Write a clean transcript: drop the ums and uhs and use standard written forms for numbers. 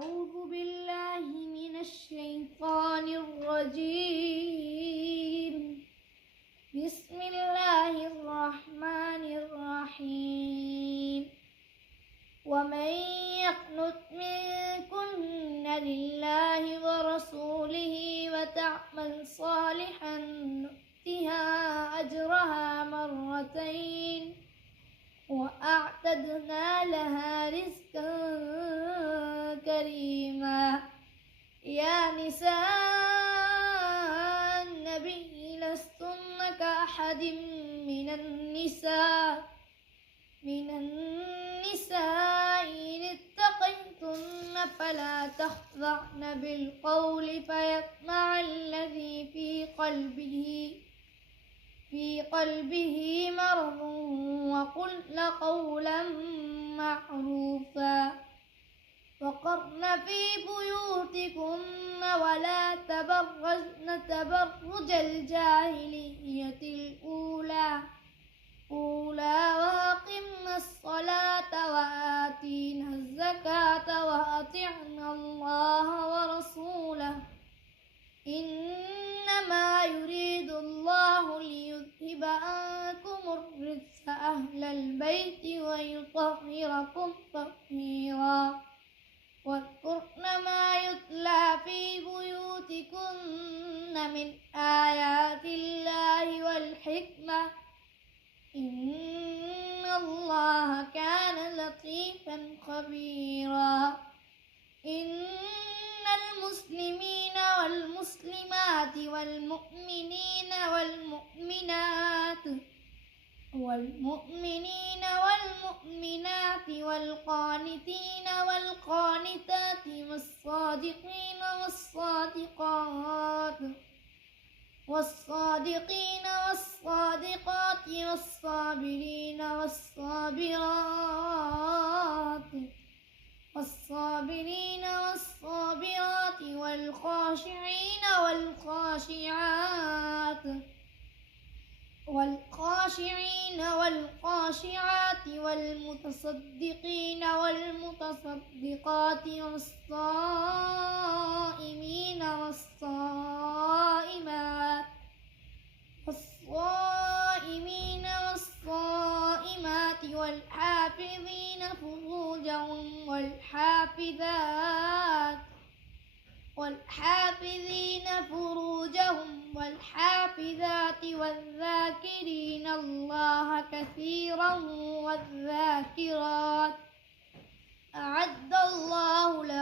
أعوذ بالله من الشيطان الرجيم. بسم الله الرحمن الرحيم. ومن يقنت منكن لله ورسوله وتعمل صالحا نؤتها أجرها مرتين وأعتدنا لها رزقا كريما. يا نساء النبي لستن كأحد من النساء إن اتقيتن فلا تخضعن بالقول فيطمع الذي في قلبه مرض وقلن قولا معروفا. وقرن في بيوتكن ولا تبرجن تبرج الجاهلية الأولى وأقمنا الصلاة وآتينا الزكاة وأطعنا الله ورسوله إنما يريد الله ليذهب عنكم الرجس أهل البيت ويطهركم تطهيرا. واذكرن ما يتلى في بيوتكن من آيات الله والحكمة إن الله كان لطيفا خبيرا. إن المسلمين والمسلمات والمؤمنين والمؤمنات والقانتين والقانتات والصادقين والصادقات والصابرين والصابرات والخاشعين والخاشعات والمتصدقين والمتصدقات والصائمين والصائمات والحافظين فروجهم والحافظات والذاكرين الله كثيرا والذاكرات أعد الله لهم